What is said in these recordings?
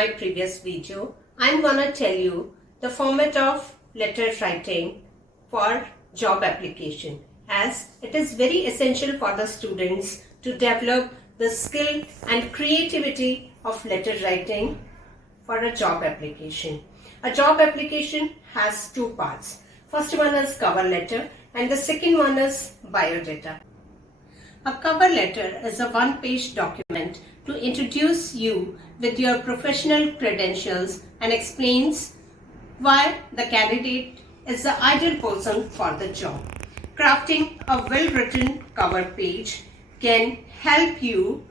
my previous video, I'm gonna tell you the format of letter writing for job application, as it is very essential for the students to develop the skill and creativity of letter writing for a job application. A job application has two parts. First one is cover letter and the second one is biodata. A cover letter is a one-page document to introduce you with your professional credentials and explains why the candidate is the ideal person for the job. Crafting a well-written cover page can help you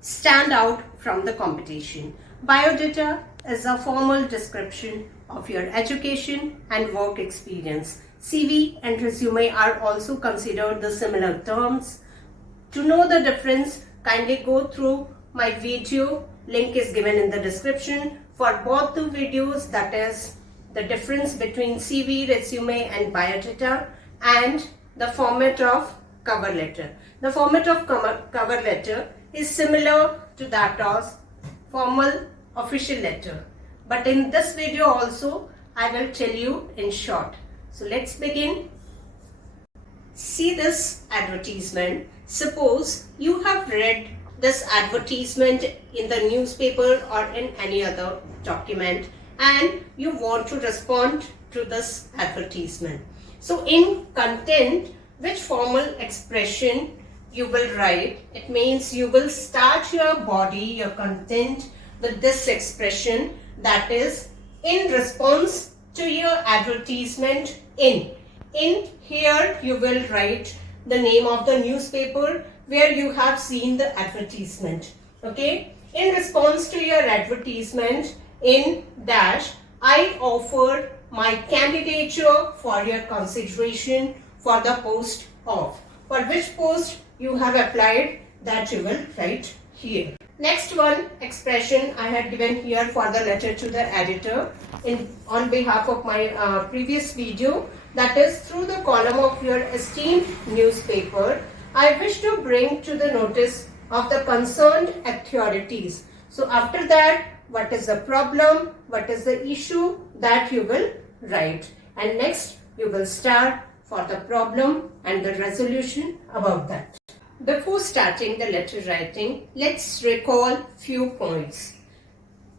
stand out from the competition. Biodata is a formal description of your education and work experience. CV and resume are also considered the similar terms. To know the difference, kindly go through my video. Link is given in the description for both the videos, that is the difference between CV, resume and biodata, and the format of cover letter. The format of cover letter is similar to that of formal official letter. But in this video also, I will tell you in short. So let's begin. See this advertisement. Suppose you have read this advertisement in the newspaper or in any other document and you want to respond to this advertisement. So in content, which formal expression you will write? It means you will start your body, your content with this expression, that is in response to your advertisement in. In here you will write the name of the newspaper where you have seen the advertisement. Okay. In response to your advertisement in dash, I offer my candidature for your consideration for the post of. For which post you have applied, that you will write here. Next one expression I had given here for the letter to the editor on behalf of my previous video, that is through the column of your esteemed newspaper, I wish to bring to the notice of the concerned authorities. So after that, what is the problem, what is the issue, that you will write, and next you will start for the problem and the resolution about that. Before starting the letter writing, let's recall few points.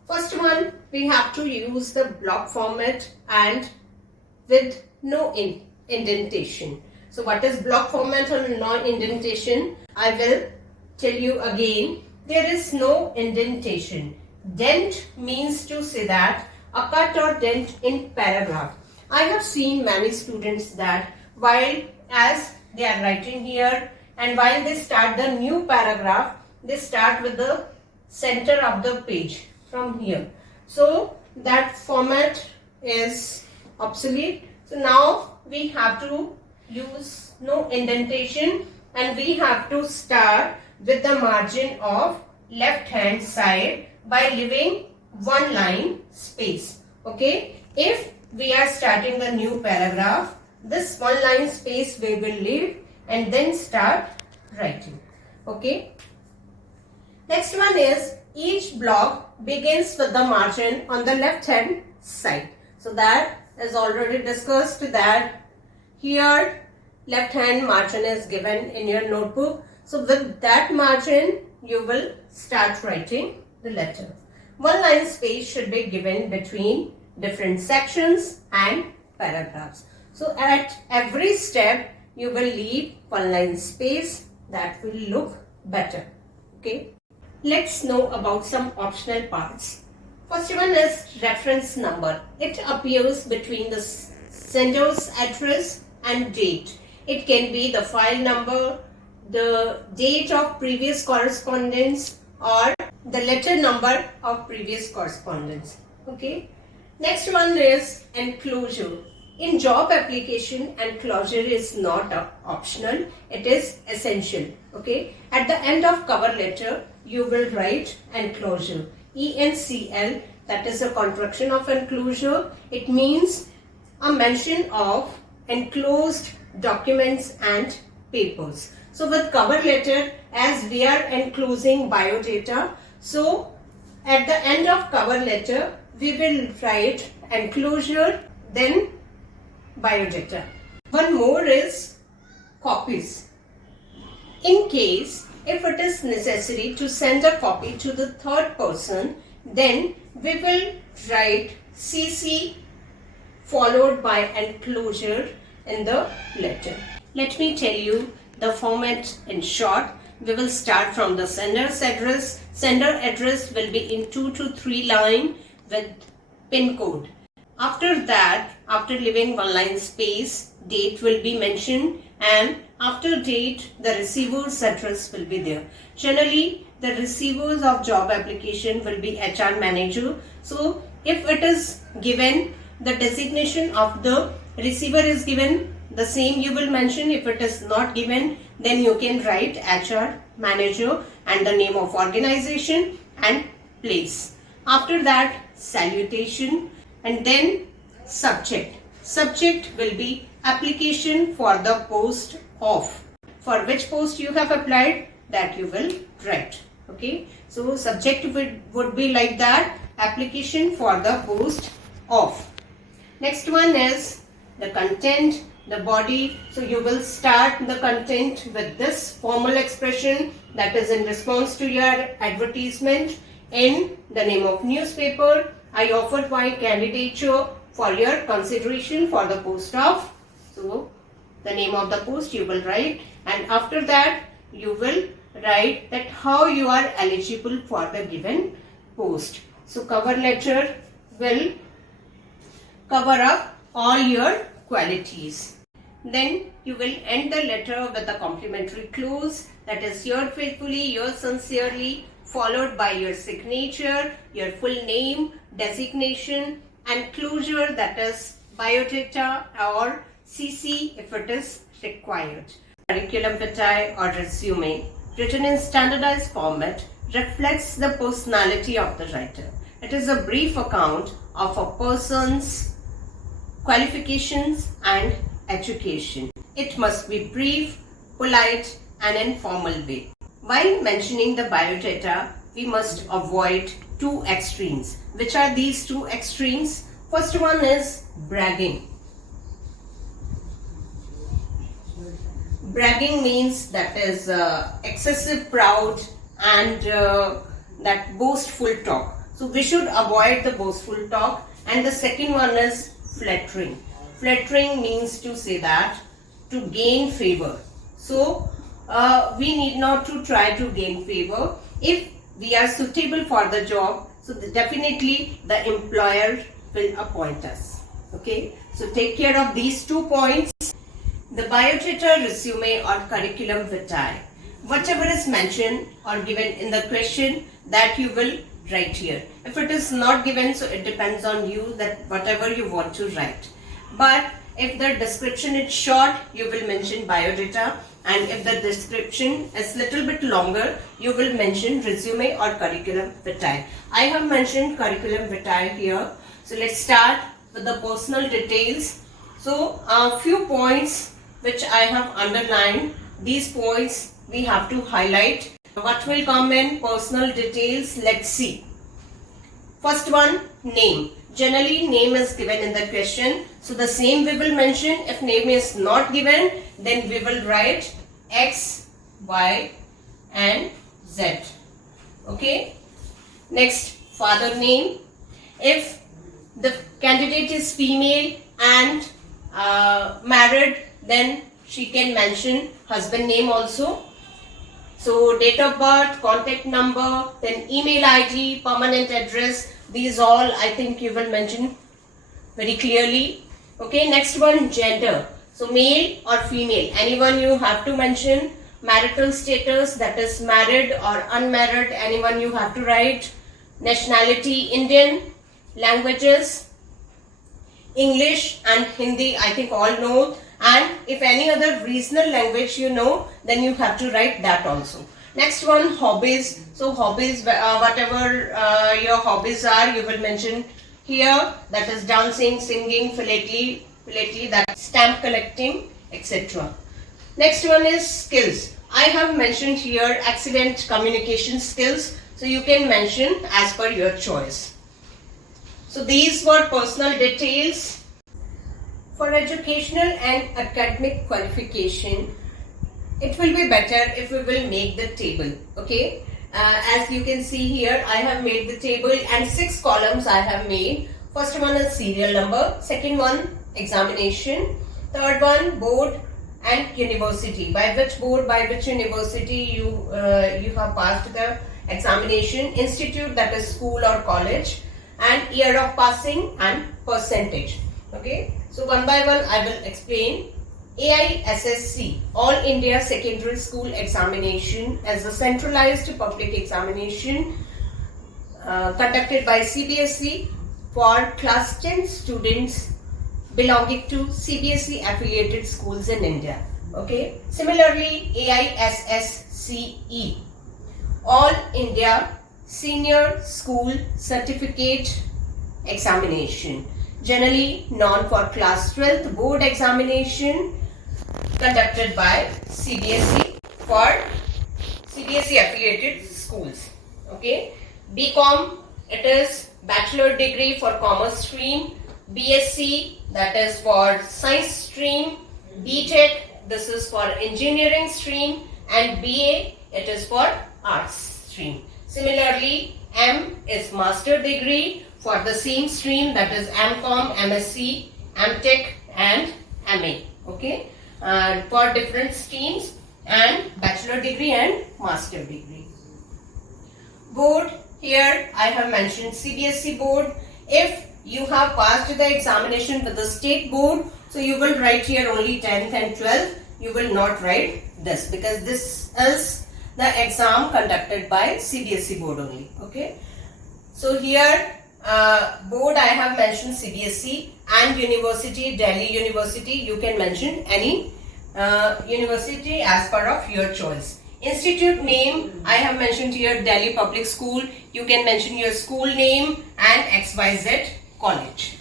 First one, we have to use the block format and with no indentation. So what is block format or no indentation? I will tell you again. There is no indentation. Dent means to say that a cut or dent in paragraph. I have seen many students that while as they are writing here and while they start the new paragraph, they start with the center of the page from here. So that format is obsolete. So now we have to use no indentation and we have to start with the margin of left hand side by leaving one line space. Okay. If we are starting the new paragraph, this one line space we will leave and then start writing. Okay. Next one is each block begins with the margin on the left hand side. So that is already discussed, that here left hand margin is given in your notebook. So with that margin you will start writing the letter. One line space should be given between different sections and paragraphs. So at every step you will leave one line space, that will look better. Okay. Let's know about some optional parts. First one is reference number. It appears between the sender's address and date. It can be the file number, the date of previous correspondence, or the letter number of previous correspondence. Okay. Next one is enclosure. In job application, enclosure is not optional, it is essential. Okay. At the end of cover letter, you will write enclosure. ENCL, that is a contraction of enclosure. It means a mention of enclosed documents and papers. So with cover letter, as we are enclosing biodata, so At the end of cover letter, we will write enclosure, then biodata. One more is copies. In case if it is necessary to send a copy to the third person, then we will write CC followed by enclosure in the letter. Let me tell you the format in short. We will start from the sender's address. Sender address will be in 2 to 3 lines with pin code. After that, after leaving one line space, date will be mentioned, and after date the receiver's address will be there. Generally, the receivers of job application will be HR manager. So if it is given, the designation of the receiver is given, the same you will mention. If it is not given, then you can write HR manager and the name of organization and place. After that, salutation, and then subject. Subject will be application for the post of. For which post you have applied, that you will write. Okay, so subject would be like that, application for the post of. Next one is the content, the body. So you will start the content with this formal expression, that is in response to your advertisement in the name of newspaper. I offered my candidature for your consideration for the post of. So the name of the post you will write, and after that you will write that how you are eligible for the given post. So cover letter will cover up all your qualities. Then you will end the letter with a complimentary close, that is yours faithfully, yours sincerely, followed by your signature, your full name, designation, and closure, that is biodata or CC if it is required. Curriculum vitae or resume, written in standardized format, reflects the personality of the writer. It is a brief account of a person's qualifications and education. It must be brief, polite, and in formal way. While mentioning the biodata, we must avoid two extremes. Which are these two extremes? First one is bragging. Bragging means that is excessive proud and that boastful talk. So we should avoid the boastful talk. And the second one is flattering. Flattering means to say that to gain favor. So we need not to try to gain favor. If we are suitable for the job, so definitely the employer will appoint us. Okay, so take care of these 2 points. The biodata, resume or curriculum vitae, whatever is mentioned or given in the question, that you will write here. If it is not given, so it depends on you, that whatever you want to write. But if the description is short, you will mention biodata, and if the description is little bit longer, you will mention resume or curriculum vitae. I have mentioned curriculum vitae here. So let's start with the personal details. So a few points which I have underlined, these points we have to highlight. What will come in personal details? Let's see. First one, name. Generally name is given in the question, so the same we will mention. If name is not given, then we will write X, Y and Z. Okay. Next, father name. If the candidate is female and married, then she can mention husband name also. So date of birth, contact number, then email ID, permanent address, these all I think you will mention very clearly. Okay, next one, gender. So male or female, anyone you have to mention. Marital status, that is married or unmarried, anyone you have to write. Nationality, Indian. Languages, English and Hindi, I think all know. And if any other regional language you know, then you have to write that also. Next one, hobbies. So hobbies, whatever your hobbies are, you will mention here. That is dancing, singing, philately, that stamp collecting, etc. Next one is skills. I have mentioned here excellent communication skills. So you can mention as per your choice. So these were personal details. For educational and academic qualification, it will be better if we will make the table. Okay, as you can see here, I have made the table and 6 columns I have made. First one is serial number, second one examination, third one board and university. By which board, by which university you have passed the examination, institute, that is school or college, and year of passing and percentage. Okay, so one by one I will explain. AISSC, All India Secondary School Examination, as a centralized public examination conducted by CBSE for class 10 students belonging to CBSE affiliated schools in India. Okay, similarly AISSCE, All India Senior School Certificate Examination, generally known for class 12th board examination conducted by CBSE for CBSE affiliated schools. Okay, BCom, it is bachelor degree for commerce stream, BSc, that is for science stream, BTech, this is for engineering stream, and BA, it is for arts stream. Similarly, M is master degree for the same stream, that is MCom, MSc, MTech and MA. Okay, for different streams, and bachelor degree and master degree. Board, here I have mentioned CBSE board. If you have passed the examination with the state board, so you will write here only 10th and 12th. You will not write this, because this is the exam conducted by CBSE board only. Okay, so here board I have mentioned CBSE, and university, Delhi University, you can mention any university as per of your choice. Institute name I have mentioned here Delhi Public School. You can mention your school name and XYZ college.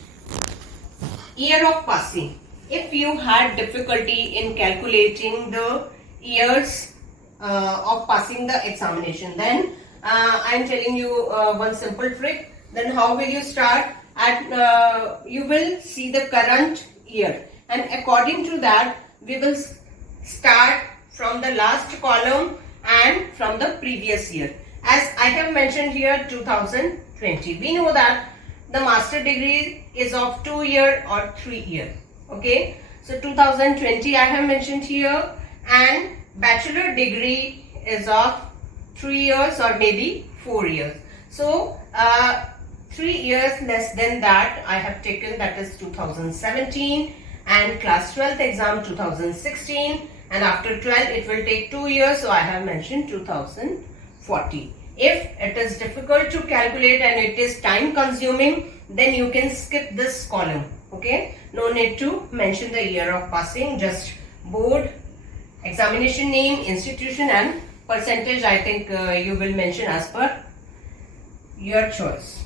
Year of passing. If you had difficulty in calculating the years of passing the examination, then I am telling you one simple trick. Then how will you start? You will see the current year, and according to that we will start from the last column and from the previous year. As I have mentioned here 2020, we know that the master degree is of 2 year or 3 year. Okay, so 2020 I have mentioned here, and bachelor degree is of 3 years or maybe 4 years. So 3 years less than that I have taken, that is 2017, and class 12th exam 2016, and after 12 it will take 2 years, so I have mentioned 2040. If it is difficult to calculate and it is time consuming, then you can skip this column. Okay, no need to mention the year of passing, just board, examination name, institution and percentage. I think you will mention as per your choice.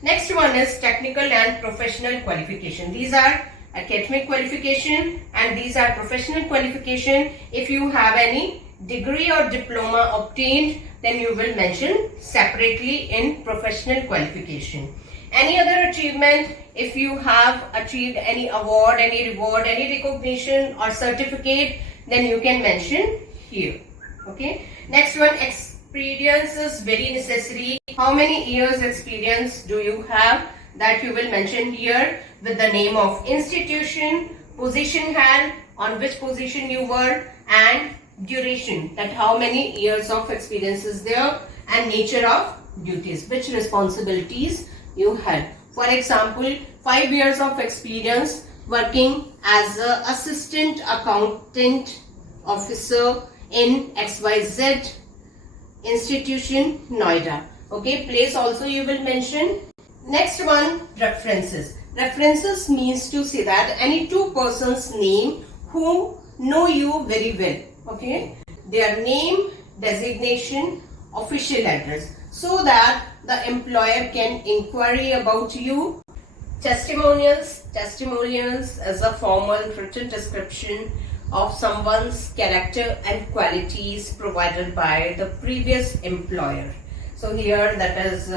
Next one is technical and professional qualification. These are academic qualification and these are professional qualification. If you have any degree or diploma obtained, then you will mention separately in professional qualification. Any other achievement, if you have achieved any award, any reward, any recognition or certificate, then you can mention here. Okay. Next one, experience is very necessary. How many years experience do you have? That you will mention here with the name of institution, position held, on which position you were, and duration, that how many years of experience is there, and nature of duties, which responsibilities you had. For example, 5 years of experience working as an assistant accountant officer in XYZ institution, Noida. Okay, place also you will mention. Next one, references. References means to say that any two persons name who know you very well. Okay, their name, designation, official address, so that the employer can inquiry about you. Testimonials. Testimonials is a formal written description of someone's character and qualities provided by the previous employer. So here that is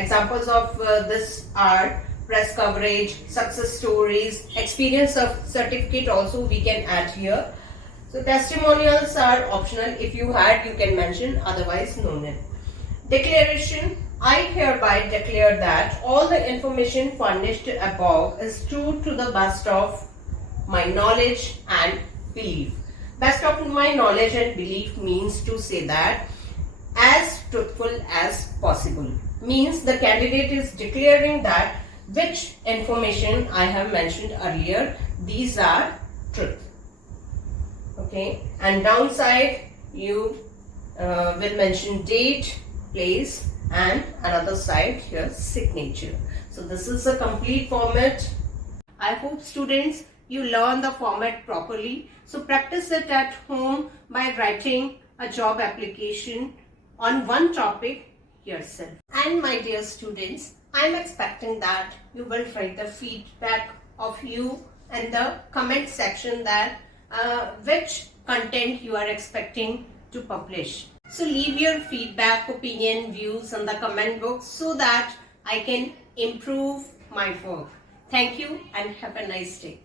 examples of this are press coverage, success stories, experience of certificate also we can add here. So testimonials are optional. If you had, you can mention, otherwise no need. Declaration. I hereby declare that all the information furnished above is true to the best of my knowledge and belief. Best of my knowledge and belief means to say that as truthful as possible. Means the candidate is declaring that which information I have mentioned earlier, these are truth. Okay, and downside you will mention date, place, and another side here signature. So this is a complete format. I hope students you learn the format properly. So practice it at home by writing a job application on one topic yourself. And my dear students, I am expecting that you will write the feedback of you in the comment section that which content you are expecting to publish. So leave your feedback, opinion, views in the comment box so that I can improve my work. Thank you and have a nice day.